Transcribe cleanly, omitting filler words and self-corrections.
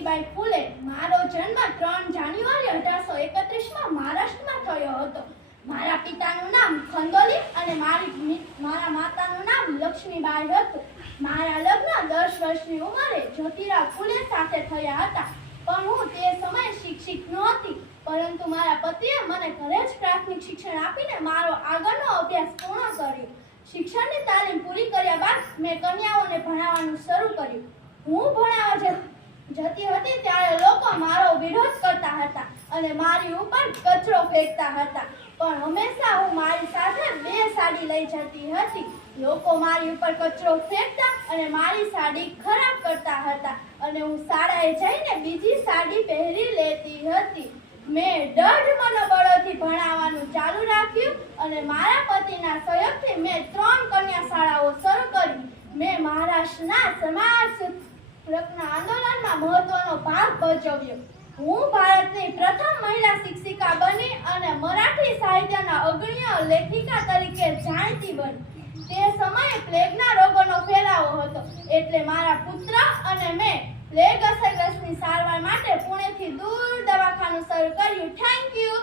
જ્યોતિબાઈ ફૂલે. મારો જન્મ 3 જાન્યુઆરી 1831માં મહારાષ્ટ્રમાં થયો હતો. મારા પિતાનું નામ ખંદોલી અને મારા માતાનું નામ લક્ષ્મીબાઈ હતું. મારા લગ્ન 10 વર્ષની ઉંમરે જ્યોતિરાવ ફૂલે સાથે થયા હતા. પણ હું તે સમયે શિક્ષિત નહોતી, પરંતુ મારા પતિએ મને ઘરે જ પ્રાથમિક શિક્ષણ આપીને મારો આગળનો અભ્યાસ પૂર્ણ કર્યો. શિક્ષણની તાલીમ પૂરી કર્યા બાદ મેં કન્યાઓને ભણાવવાનું શરૂ કર્યું. હું ભણાવવા જતી હતી ત્યારે લોકો મારો વિરોધ કરતા હતા અને મારી ઉપર કચરો ફેંકતા હતા. પણ હંમેશા હું મારી સાથે 2 સાડી લઈ જતી હતી. લોકો મારી ઉપર કચરો ફેંકતા અને મારી સાડી ખરાબ કરતા હતા અને હું શાળાએ જઈને બીજી સાડી પહેરી લેતી હતી. મેં દઢ મનોબળોથી ભણાવવાનું ચાલુ રાખ્યું અને મારા પતિના સહયોગથી મેં 3 કન્યા શાળાઓ શરૂ કરી. મેં મહારાષ્ટ્રના સમાજ સુરક્ષા આંદોલનમાં મહત્વનો ભાગ ભજવ્યો. હું ભારતની પ્રથમ મહિલા શિક્ષિકા બની અને મરાઠી સાહિત્યના અગ્રણી લેખિકા તરીકે જાણીતી બની. તે સમયે પ્લેગના રોગોનો ફેલાવો હતો, એટલે મારા પુત્ર અને મેં પ્લેગ અસરગ્રસ્તની સારવાર માટે પુણેથી દૂર દવાખાનું શરૂ કર્યું. Thank you.